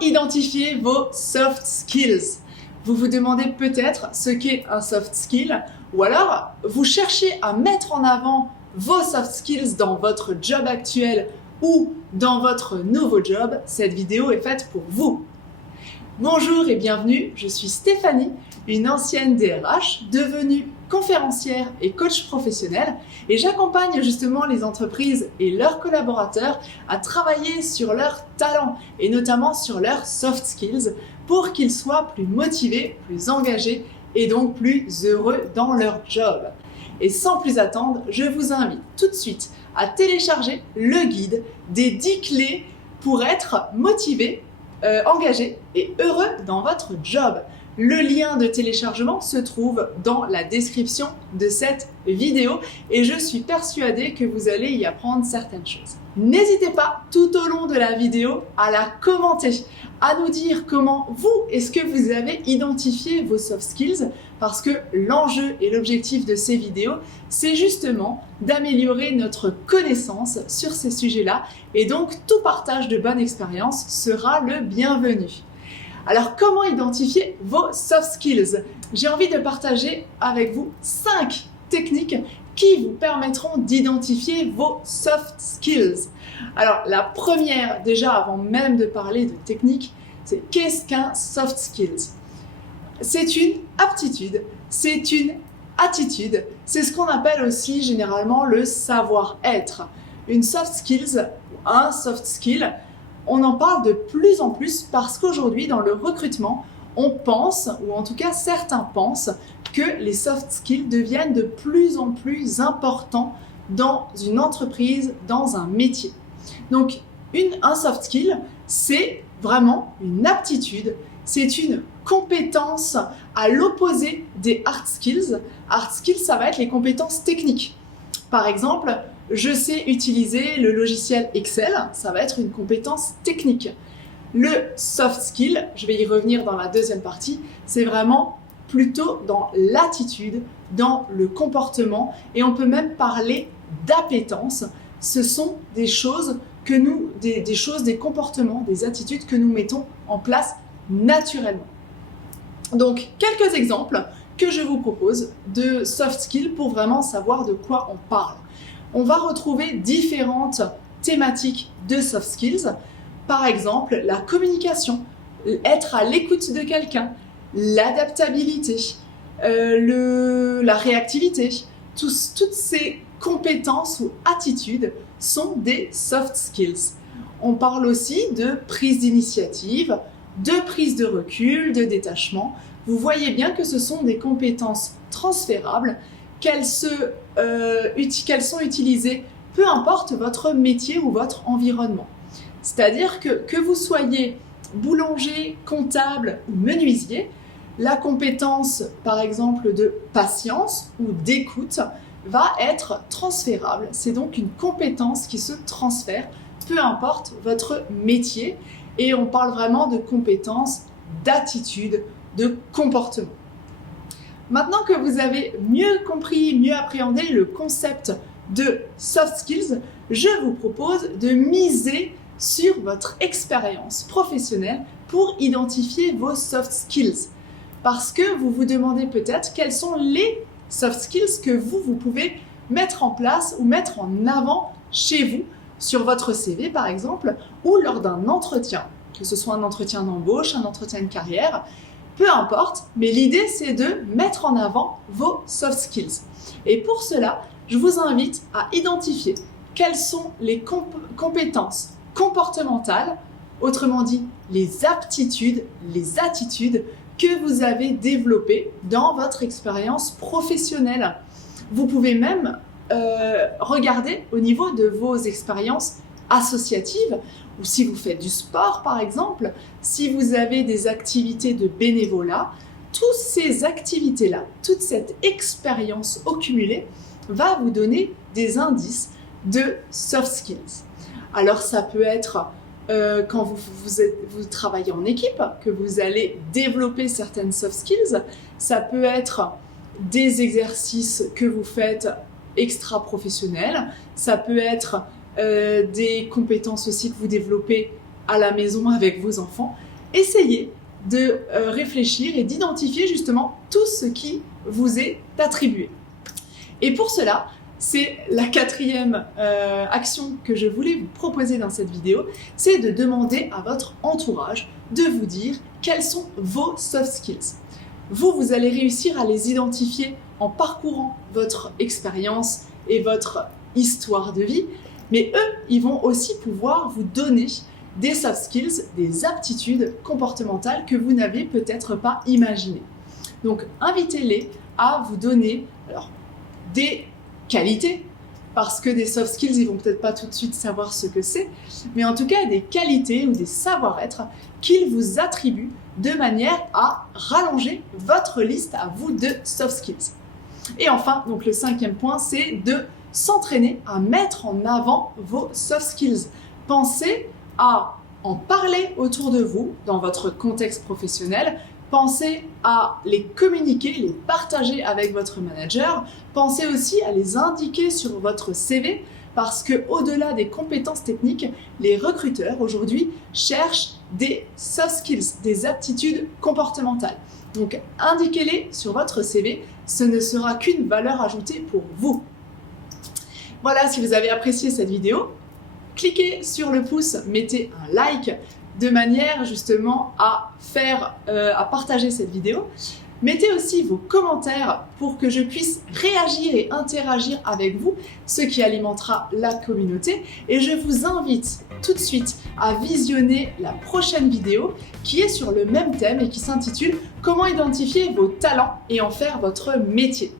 identifier vos soft skills? Vous vous demandez peut-être ce qu'est un soft skill, ou alors vous cherchez à mettre en avant vos soft skills dans votre job actuel ou dans votre nouveau job. Cette vidéo est faite pour vous. Bonjour et bienvenue, je suis Stéphanie, une ancienne DRH devenue conférencière et coach professionnel, et j'accompagne justement les entreprises et leurs collaborateurs à travailler sur leurs talents et notamment sur leurs soft skills pour qu'ils soient plus motivés, plus engagés et donc plus heureux dans leur job. Et sans plus attendre, je vous invite tout de suite à télécharger le guide des 10 clés pour être motivé, engagé et heureux dans votre job. Le lien de téléchargement se trouve dans la description de cette vidéo et je suis persuadée que vous allez y apprendre certaines choses. N'hésitez pas tout au long de la vidéo à la commenter, à nous dire comment est-ce que vous avez identifié vos soft skills, parce que l'enjeu et l'objectif de ces vidéos, c'est justement d'améliorer notre connaissance sur ces sujets-là et donc tout partage de bonne expérience sera le bienvenu. Alors, comment identifier vos soft skills? J'ai envie de partager avec vous 5 techniques qui vous permettront d'identifier vos soft skills. Alors, la première, déjà avant même de parler de technique, c'est qu'est-ce qu'un soft skills? C'est une aptitude, c'est une attitude, c'est ce qu'on appelle aussi généralement le savoir-être. Une soft skills ou un soft skill, on en parle de plus en plus parce qu'aujourd'hui, dans le recrutement, on pense, ou en tout cas certains pensent, que les soft skills deviennent de plus en plus importants dans une entreprise, dans un métier. Donc, un soft skill, c'est vraiment une aptitude, c'est une compétence à l'opposé des hard skills. Hard skills, ça va être les compétences techniques. Par exemple, je sais utiliser le logiciel Excel, ça va être une compétence technique. Le soft skill, je vais y revenir dans la deuxième partie, c'est vraiment plutôt dans l'attitude, dans le comportement, et on peut même parler d'appétence. Ce sont des choses des comportements, des attitudes que nous mettons en place naturellement. Donc, quelques exemples que je vous propose de soft skills pour vraiment savoir de quoi on parle. On va retrouver différentes thématiques de soft skills. Par exemple, la communication, être à l'écoute de quelqu'un, l'adaptabilité, la réactivité. Toutes ces compétences ou attitudes sont des soft skills. On parle aussi de prise d'initiative, de prise de recul, de détachement. Vous voyez bien que ce sont des compétences transférables, qu'elles sont utilisées peu importe votre métier ou votre environnement. C'est-à-dire que vous soyez boulanger, comptable ou menuisier, la compétence par exemple de patience ou d'écoute va être transférable. C'est donc une compétence qui se transfère peu importe votre métier et on parle vraiment de compétences, d'attitude, de comportement. Maintenant que vous avez mieux compris, mieux appréhendé le concept de soft skills, je vous propose de miser sur votre expérience professionnelle pour identifier vos soft skills. Parce que vous vous demandez peut-être quels sont les soft skills que vous pouvez mettre en place ou mettre en avant chez vous, sur votre CV par exemple, ou lors d'un entretien, que ce soit un entretien d'embauche, un entretien de carrière, peu importe, mais l'idée c'est de mettre en avant vos soft skills. Et pour cela, je vous invite à identifier quelles sont les compétences comportementales, autrement dit les aptitudes, les attitudes que vous avez développées dans votre expérience professionnelle. Vous pouvez même regarder au niveau de vos expériences associatives, ou si vous faites du sport par exemple, si vous avez des activités de bénévolat, toutes ces activités-là, toute cette expérience accumulée va vous donner des indices de soft skills. Alors ça peut être quand vous travaillez en équipe, que vous allez développer certaines soft skills, ça peut être des exercices que vous faites extra-professionnels, ça peut être des compétences aussi que vous développez à la maison avec vos enfants. essayez de réfléchir et d'identifier justement tout ce qui vous est attribué. Et pour cela, c'est la quatrième action que je voulais vous proposer dans cette vidéo, c'est de demander à votre entourage de vous dire quels sont vos soft skills. Vous allez réussir à les identifier en parcourant votre expérience et votre histoire de vie, mais eux, ils vont aussi pouvoir vous donner des soft skills, des aptitudes comportementales que vous n'avez peut-être pas imaginées. Donc, invitez-les à vous donner des qualités, parce que des soft skills, ils vont peut-être pas tout de suite savoir ce que c'est, mais en tout cas des qualités ou des savoir-être qu'ils vous attribuent de manière à rallonger votre liste à vous de soft skills. Et enfin, donc le cinquième point, c'est de s'entraîner à mettre en avant vos soft skills. Pensez à en parler autour de vous dans votre contexte professionnel. Pensez à les communiquer, les partager avec votre manager. Pensez aussi à les indiquer sur votre CV parce que au-delà des compétences techniques, les recruteurs aujourd'hui cherchent des soft skills, des aptitudes comportementales. Donc indiquez-les sur votre CV, ce ne sera qu'une valeur ajoutée pour vous. Voilà, si vous avez apprécié cette vidéo, cliquez sur le pouce, mettez un like de manière justement à partager cette vidéo. Mettez aussi vos commentaires pour que je puisse réagir et interagir avec vous, ce qui alimentera la communauté. Et je vous invite tout de suite à visionner la prochaine vidéo qui est sur le même thème et qui s'intitule « Comment identifier vos talents et en faire votre métier ».